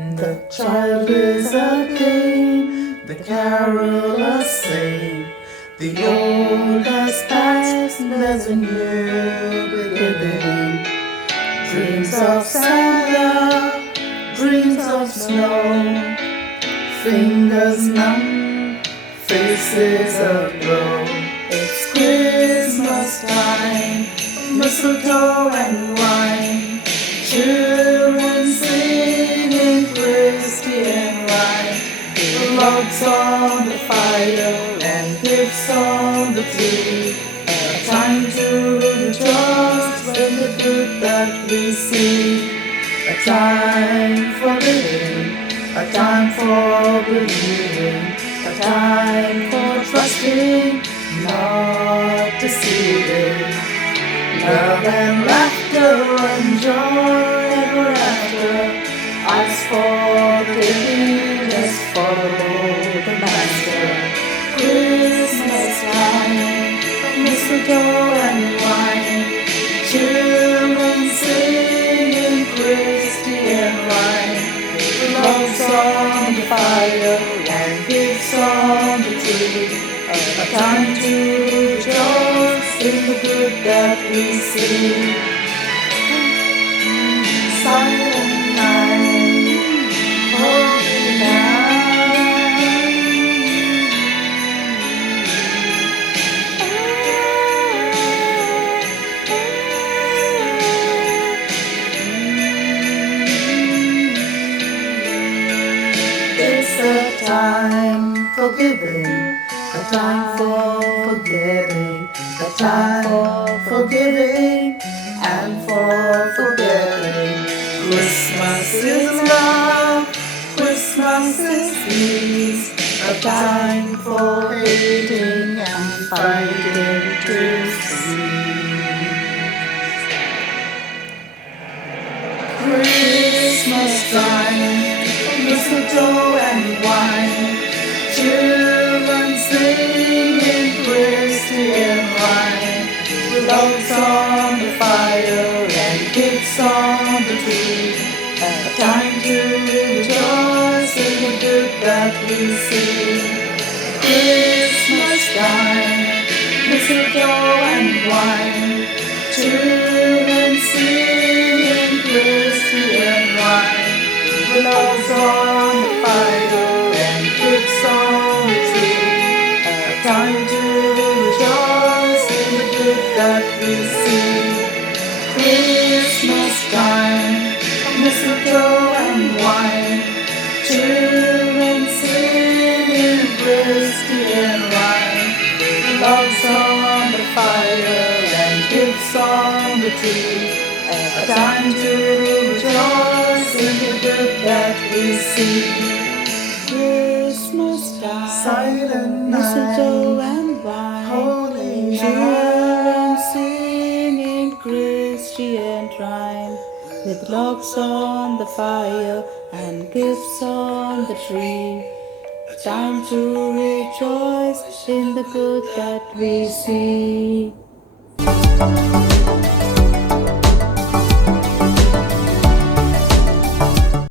The child is again, the carolers sing. The old has passed, there's a new beginning. Dreams of Santa, dreams of snow, fingers numb, faces aglow. It's Christmas time, mistletoe and wine, children singing Christian rhyme. Logs on the fire and gifts on the tree. A time to rejoice when the good that we see. A time for living, a time for believing, a time for trusting, not deceiving. Love and laughter and joy ever after. Ask for the giving, just follow the master. Christmas time, mistletoe and wine, children singing Christian rhyme. Logs on the fire and gifts on the tree. A time to rejoice in the good that we see. Silent night, holy night. It's a time for giving, a time for forgetting, a time for forgiving and for forgetting. Christmas is love, Christmas is peace, a time for hating and fighting to cease. Christmas time, mistletoe and wine, children singing Christian rhyme. Logs on the fire and gifts on the tree. A time to rejoice in the good that we see. Christmas time, mistletoe and wine, children singing Christian rhyme. Logs on the fire and gifts on the tree. A time to rejoice in the good that we see. Christmas time, mistletoe and wine, children singing Christian rhyme. Logs on the fire and gifts on the tree. A time to rejoice in the good that we see. Christmas time, silent mistletoe night, and wine, holy children singing Christian rhyme, with logs on the fire and gifts on the tree. A time to rejoice in the good that we see.